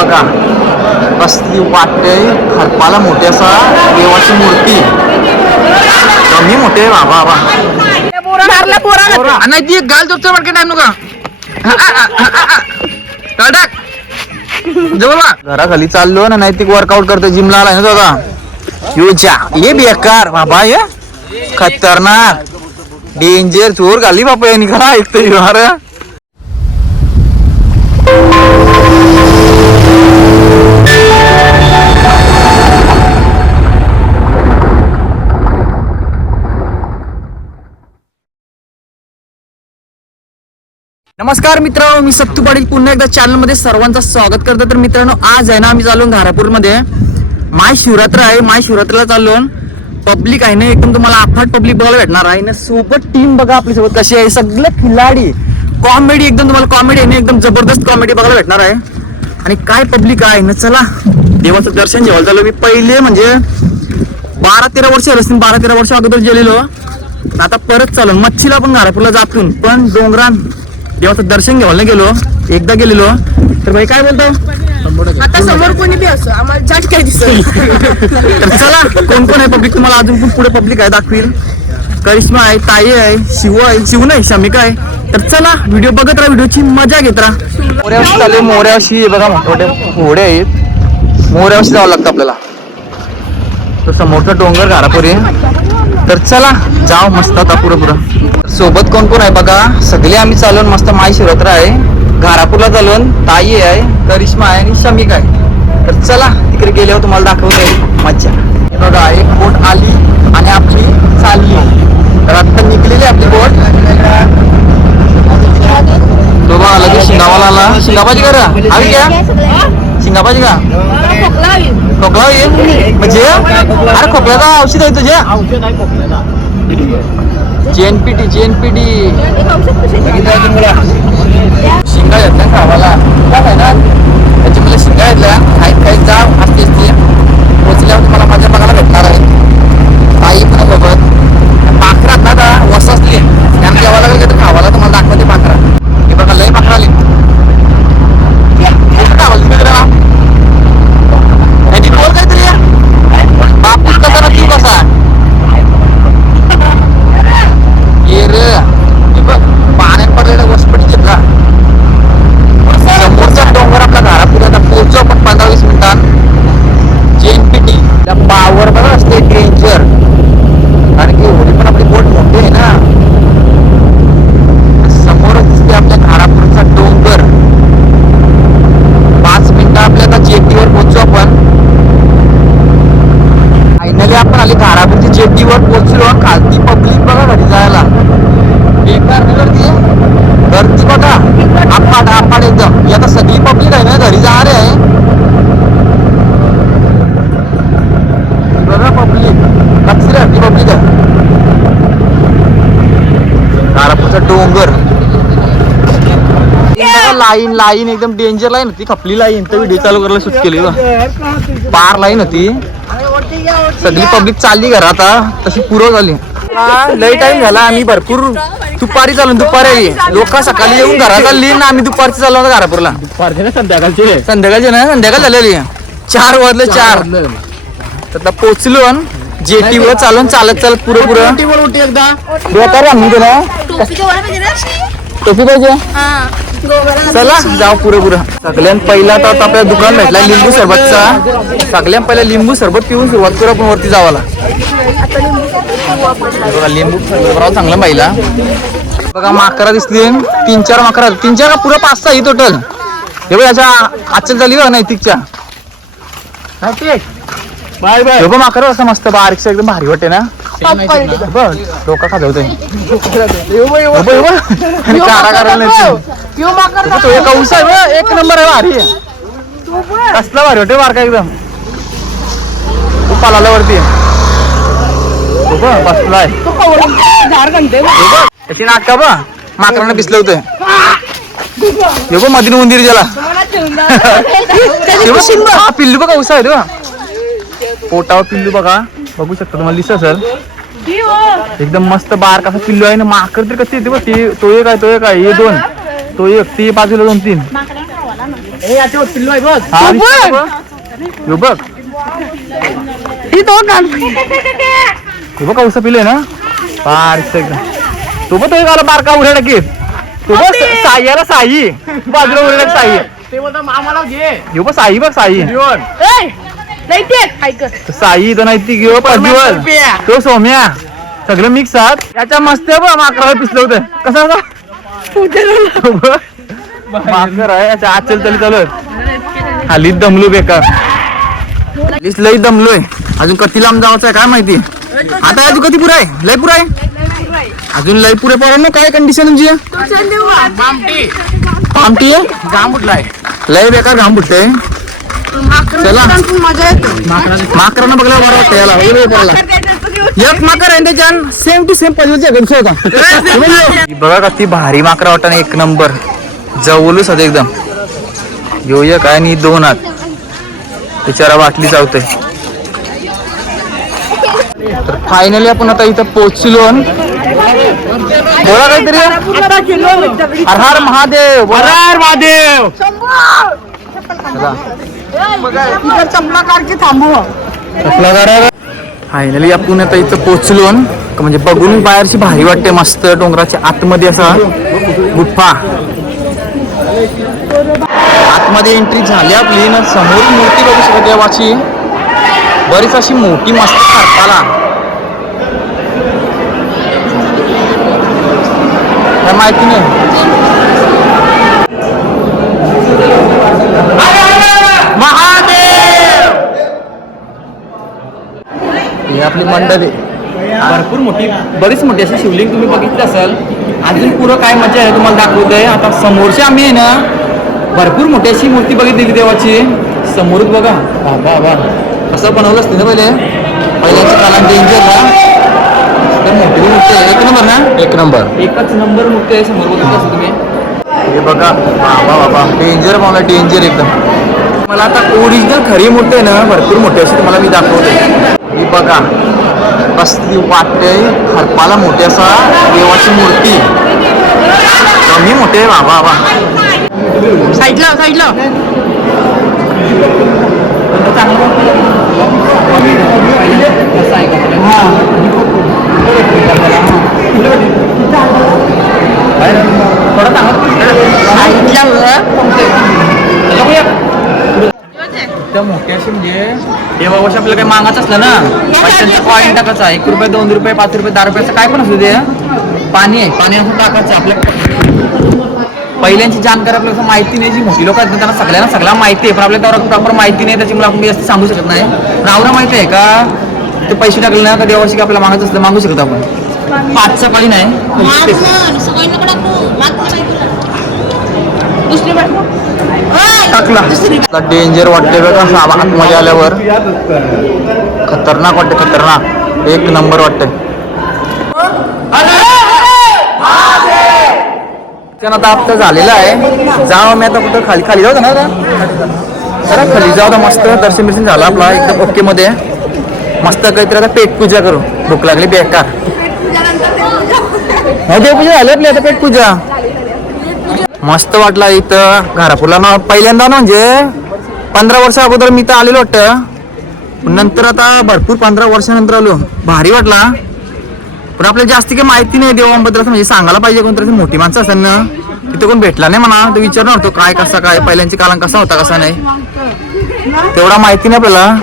बघा कसली वाटते खरपाला मोठी असा देवाची मूर्ती कमी मोठे बाबा बाबा नाही ती गाल दुखतो म्हणते टाइम नका घराखाली चाललो ना नैतिक वर्कआउट करतो जिमला आलाय ना दादा यो जा ये बेकार बाबा ये खतरनाक डेंजर चोर घाली बापा यांनी खरा ऐकतो यार नमस्कार मित्रांनो, मी सत्तू पाटील पुन्हा एकदा चॅनल मध्ये सर्वांचं स्वागत करतो. तर मित्रांनो आज आहे ना आम्ही चाललो घारापूर मध्ये महाशिवरात्र आहे. महाशिवरात्रीला चाललो. पब्लिक आहे ना एकदम तुम्हाला अफाट पब्लिक बघायला भेटणार आहे ना. सोबत टीम बघा आपली सोबत कशी आहे, सगळे खिलाडी कॉमेडी एकदम तुम्हाला कॉमेडी आहे ना एकदम जबरदस्त कॉमेडी बघायला भेटणार आहे. आणि काय पब्लिक आहे ना. चला देवाचं दर्शन जेवायला चाललो. मी पहिले म्हणजे 12-13 वर्ष असतील, 12-13 वर्ष अगोदर गेलेलो. आता परत चालून मच्छीला पण घारापूरला जातून पण डोंगरान देवाचं दर्शन घ्यायला गेलो. एकदा गेलेलो. तर भाई काय बोलतो आता समोर कोणी बी असो आम्हाला जास्त काय दिसत. तर चला कोण कोण आहे पब्लिक तुम्हाला अजून पण पुढे पब्लिक आहे दाखवील. करिश्मा आहे, ताई आहे, शिव आहे, शिव नाही शमिका आहे. तर चला व्हिडिओ बघत राहा, व्हिडिओची मजा घेत राहा. मोऱ्यावशी चालू, मोऱ्यावशी बघा मोठे घोडे आहेत. मोऱ्यावशी जावं लागतं आपल्याला. तसं मोठं डोंगर घारापूर आहे. तर चला जाऊ मस्त आता पुरं सोबत कोण कोण आहे बघा. सगळे आम्ही चालून मस्त महाशिवरात्र आहे. घारापूरला चालून ताई आहे, करिश्मा आहे आणि शमिका आहे. तर चला तिकडे गेल्यावर तुम्हाला दाखवते मज्जा. हे बघा एक बोट आली आणि आपली चालली. तर आता निघलेली आपली बोट. तो बघा लगेच शिंगावाला आला. शिंगाबाजी करा आली का शिंगाबाजी का खोकला येईल म्हणजे अरे खोकल्याचा औषध आहे तुझ्या जेएनपीटी शिंगा घेतल्या खावाला काय ना त्याची मला शिंगा घेतल्या काही जा असते पोचल्यावर तुम्हाला मजा बघायला भेटणार आहे. आई पण सोबत पाखरात ना का वस असली त्यांना जेवायला लागेल तर खावाला तुम्हाला दाखवते पाखरा. हे बघा लय पाखरा आली बोल काहीतरी बापूस कसा ना तू कसा पाण्यात पडलेला वसपटी घेतला. समोरचा डोंगर आपल्या घरापुढे आता पोहोचू आपण 15-20 मिनिटात. जेएनपीटी त्या पावर बघा असते डेंजर. कारण की एवढी पण आपली बोट मोठी आहे ना. समोरच दिसते आपल्या घरापुढचा डोंगर. 5 मिनिटं आपल्या आता जेटीवर पोहोचू आपण. फायनली आपण आली घारापूरची जेटीवर पोहोचलो. खालती पब्लिक बघा घरी जायला बेकार गर्दी बघा आपाट एकदम. आता सगळी पब्लिक आहे ना घरी जाणारे आहे बघा पब्लिक कचरी हट्टी पब्लिक आहे. घारापूरचा डोंगर लाईन एकदम डेंजर लाईन होती. खपली लाईन तर व्हिडिओ चालू करायला शूट केली पार लाईन होती. सगळी पब्लिक चालली घरा आता तशी पुरव झाली. लई टाइम झाला. आम्ही भरपूर दुपारी चालून दुपारी लोक सकाळी येऊन घरा चालली ना. आम्ही दुपारची चाललो होतो घरापूरला. संध्याकाळचे ना संध्याकाळ झालेली 4 वाजले 4. तर पोचलो जेटीवर चालून चालत पुरं एकदा आम्ही गेला टोपी पाहिजे. चला जाऊ पुरं सगळ्यात पहिला तर आपल्याला दुकान भेटला लिंबू सरबतचा. सगळ्यात पहिला लिंबू सरबत पिऊन सुरुवात करू आपण वरती जावाला. बघा लिंबू सरबत चांगला पाहिला. बघा माकरा दिसली 3-4 माकरा 3-4 का पुरं 5-6 ही टोटल. हे बघ याच्या आजच्या झाली बघा नैतिकच्या बाय बाय. माकरा असं मस्त बारीकसा एकदम भारी वाटते ना. डोका खाजवतोय एक नंबर आहे. भारी कसला भारी वाटते बारका एकदम. पाला वरती बसलाय त्याची नाटका बा माकरांना पिसलं होतं. मधीन उंदीर ज्याला पिल्लू बघा उसा आहे बा पोटावर पिल्लू बघा बघू शकता तुम्हाला दिसत असेल. एकदम मस्त बारका असा पिल्लू आहे ना. माकड तर कशी येते बघ. तो एक आहे हे 2 तो एक ती बाजूला 2-3 हा, दिसतोय बघ. ह्यो बघ तू बघ कसं पिले ना बारीक एकदम. तू बघ तो आला बारका उड्या टाकीत. तू बघ साईला साई बाजूला उड्या टाक साई. ह्यो बघ साई बघ साई. तो साई तो नाही ती घेऊ प्रज्वल तो सोम्या सगळं मिक्स आहात. याच्या मस्त बघ माकराला पिसलं होतं कसं माकर आहे याच्या आत चल चालत हालीत दमलो बेकार. लई दमलोय. अजून किती लांब जायचं आहे काय माहिती. आता अजून किती पुरा आहे लय पुरा आहे अजून लय पुरे पोरांनो. काय कंडिशन तुमची आमटी आहे घाम फुटलाय लय बेकार घाम फुटतंय. चला माकरांना बघला बरं वाटतं याला एक माकर आहे त्याच्यान सेम टू सेम पजलच्या होता. बघा किती भारी माकरा वाटत एक नंबर जवळूच होते एकदम. येऊया काय नाही दोन हात बिचारा बाटली चावतोय. तर फायनली आपण आता इथं पोहोचलो. बोला काहीतरी हर हर महादेव हर हर महादेव. चपला काढ की थांबू. फायनली आपण आता इथं पोहोचलो. म्हणजे बघून बाहेरची भारी वाटते मस्त डोंगराच्या आतमध्ये असा गुफा. आतमध्ये एंट्री झाली आपली ना. समोर मूर्ती बघू शकतो देवाची बरीच अशी मोठी मस्त खरपाला काय माहिती नाही. महादेव ही आपली मंडळी भरपूर मोठी बरीच मोठी अशी शिवलिंग तुम्ही बघितलं असाल. अजून पुरं काय मजा आहे तुम्हाला दाखवतोय. आता समोरची आम्ही आहे ना भरपूर मोठी अशी मूर्ती बघितली देवाची. समोरच बघा बाबा बाबा असं बनवलं असतं ना पहिल्याच्या काळात डेंजरला मोठी मूर्ती आहे. एक नंबर ना एक नंबर एकच नंबर मूर्ती आहे. समोर बघितलं असं तुम्ही हे बघा बाबा बाबा डेंजर मला डेंजर एकदम. मला आता ओरिजिनल खरी मूर्ती आहे ना भरपूर मोठी अशी तुम्हाला मी दाखवते. ही बघा कसली वाटते खरपाला मोठी असा देवाची मूर्ती कमी मोठी आहे बाबा बाबा. साईडला साईडला एकदम मोठी अशी म्हणजे देवावशी आपल्याला काही मागायचं असलं ना पैशांचा कॉईन टाकायचा 1 रुपये 2 रुपये 5 रुपये 10 रुपयाचं काय पण असू दे पाणी आहे पाणी असं टाकायचं. आपल्या पहिल्यांची जाणकारी आपल्याला माहिती नाही. जी मोठी लोक आहेत त्यांना सगळ्यांना सगळ्या माहिती आहे पण आपल्याला त्यावर प्रॉपर माहिती नाही. त्याच्यामुळे आपण जास्त सांगू शकत नाही. रावला माहिती आहे का ते पैसे टाकले ना का देवाशी आपल्याला मागायचं असलं मागू शकतो आपण. 5चा पाणी नाही टाकला डेंजर वाटते बघा. आतमध्ये आल्यावर खतरनाक वाटते खतरनाक एक नंबर वाटते. आता हप्ता झालेला आहे. जाऊ मी आता कुठं खाली खाली जाऊ ना जरा खाली जाऊ मस्त दर्शन बिर्शन झालं आपला एकदम ओके मध्ये. मस्त काहीतरी आता पेटपूजा करू. भूक लागली बेकार. देवपूजा झाली आपली आता पेटपूजा. मस्त वाटला इथं घरापूरला ना पहिल्यांदा ना म्हणजे 15 वर्ष अगोदर मी तर आलेलो वाटतं. नंतर आता भरपूर 15 वर्षानंतर आलो. भारी वाटला पण आपल्याला जास्त काही माहिती नाही देवांबद्दल. म्हणजे सांगायला पाहिजे कोणतरी मोठी माणसं असेल ना. तिथे कोण भेटला नाही म्हणा तर विचारणार होतो काय कसा काय पहिल्यांची काळात कसा होता कसा नाही तेवढा माहिती नाही आपल्याला.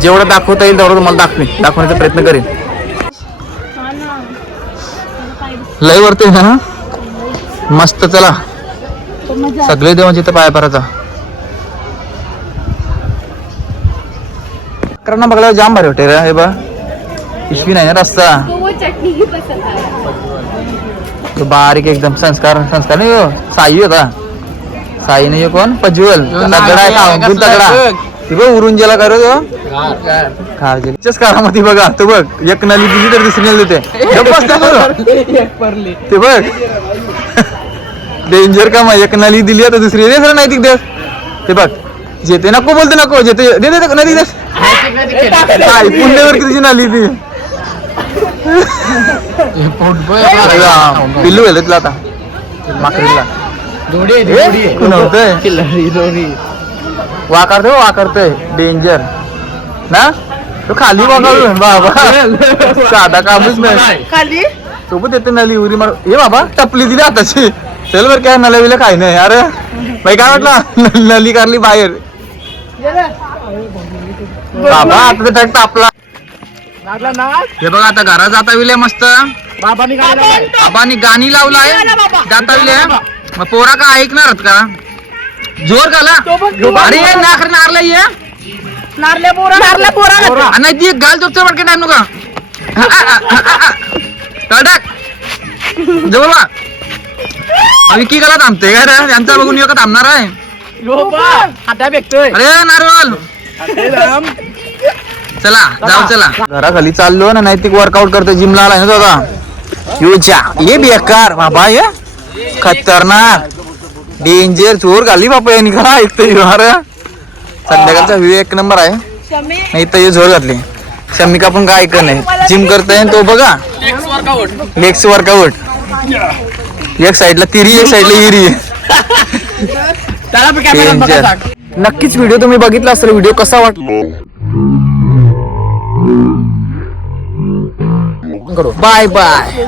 जेवढं दाखवता येईल तेवढं तुम्हाला दाखवण्याचा प्रयत्न करेन. लय वरते ना मस्त. चला सगळे देवांचे इथं पाया पडायचा. कारण बघायला जाम भारी वाटते रे. हे बघ पिशवी नाही ना रस्ता बारीक एकदम. संस्कार संस्कार नाही हो साई होता. साई नाही कोण प्रज्वल तगडा आहे तगडा उरून गेला करू तो काळामध्ये बघा तो बघ एक नली दिली तर दुसरी नली ते बघ डेंजर का मग एक नली दिली तर दुसरी दे सर नैतिक देस. ते बघ जेते नको बोलते नको जेते दे दे नदी देस पुण्यावरती तुझी नाली ती पिल्लू गेलं तुला आता माकडीला नव्हतंय वाकारतोय डेंजर ना तो खाली बघा बाबा साधा कामच नाही खाली सोबत येते नली उरी मार हे बाबा टपली दिली आताची चल बर काय नल्या बिल्या काय नाही अरे बाई काय म्हटलं नली काढली बाहेर बाबा आता तर टॅक्ट आपला हे बघा आता घरात जाता विले मस्त बाबांनी गाणी लावलाय जाता विले मग पोरा का ऐकणार का जोर गाला अरे नारला ये नारल्या पोरा नाही ती गाल तो पडके टाइम नका जवळ बा विकी गाला थांबते काय रे त्यांचा बघून येऊ का थांबणार आहे अरे नारवल चला जाऊ चला घराखाली चाललो ना नैतिक वर्कआउट करतो जिमला आलाय ना दादा युजा ये बेकार बाबा ये खतरनाक डेंजर चोर घाली बापा यांनी का इथं अरे संध्याकाळचा व्ह्यू एक नंबर आहे नाही तर हे झोर घातली शमिका पण काय ऐकत नाही जिम करताय तो बघा लेग्स वर्कआउट एक साइडला तिरी एक साइडला हिरी नक्कीच व्हिडिओ तुम्ही बघितला असेल व्हिडिओ कसा वाटला बाय बाय